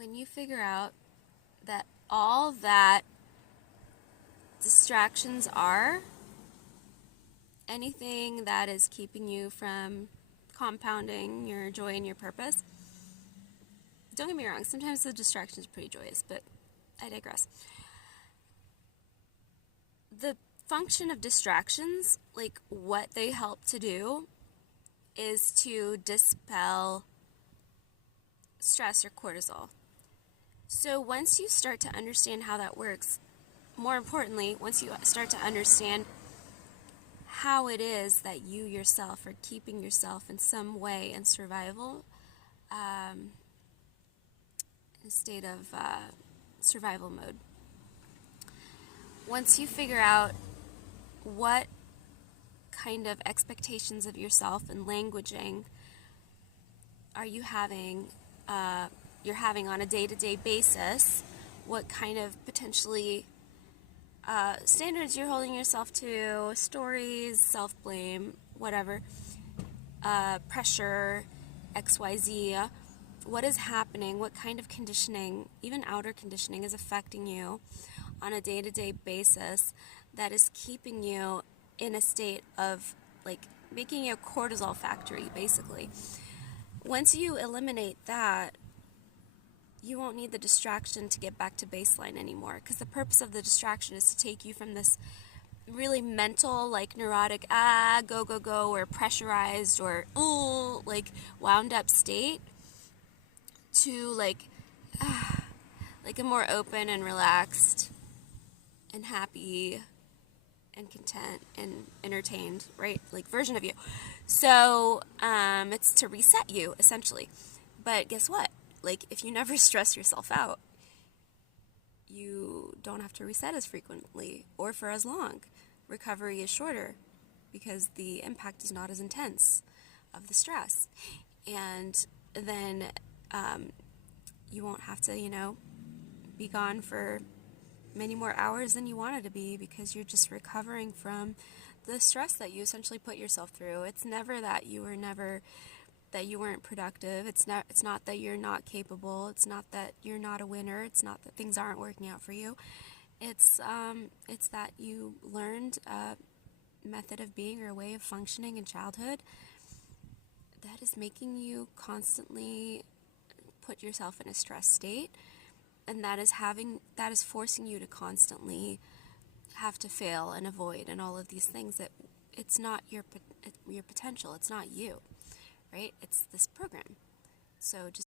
when you figure out that all that distractions are, anything that is keeping you from compounding your joy and your purpose, don't get me wrong, sometimes the distraction is pretty joyous, but I digress. The function of distractions, like what they help to do, is to dispel stress or cortisol. So once you start to understand how that works, more importantly, once you start to understand how it is that you yourself are keeping yourself in some way in survival, in a state of survival mode. Once you figure out what kind of expectations of yourself and languaging are you having, you're having on a day-to-day basis, what kind of potentially standards you're holding yourself to, stories, self-blame, whatever, pressure, XYZ, what is happening, what kind of conditioning, even outer conditioning, is affecting you on a day-to-day basis that is keeping you in a state of, like, making you a cortisol factory, basically. Once you eliminate that, you won't need the distraction to get back to baseline anymore, because the purpose of the distraction is to take you from this really mental, like neurotic, go, go, go, or pressurized, or like wound up state to like a more open and relaxed and happy and content and entertained, right? Like version of you. So it's to reset you, essentially. But guess what? Like, if you never stress yourself out, you don't have to reset as frequently or for as long. Recovery is shorter because the impact is not as intense of the stress. And then you won't have to, be gone for many more hours than you wanted to be, because you're just recovering from the stress that you essentially put yourself through. It's never that you weren't productive. It's not that you're not capable. It's not that you're not a winner. It's not that things aren't working out for you. It's that you learned a method of being or a way of functioning in childhood that is making you constantly put yourself in a stress state, and that is forcing you to constantly have to fail and avoid and all of these things that it's not your potential. It's not you. Right? It's this program. So just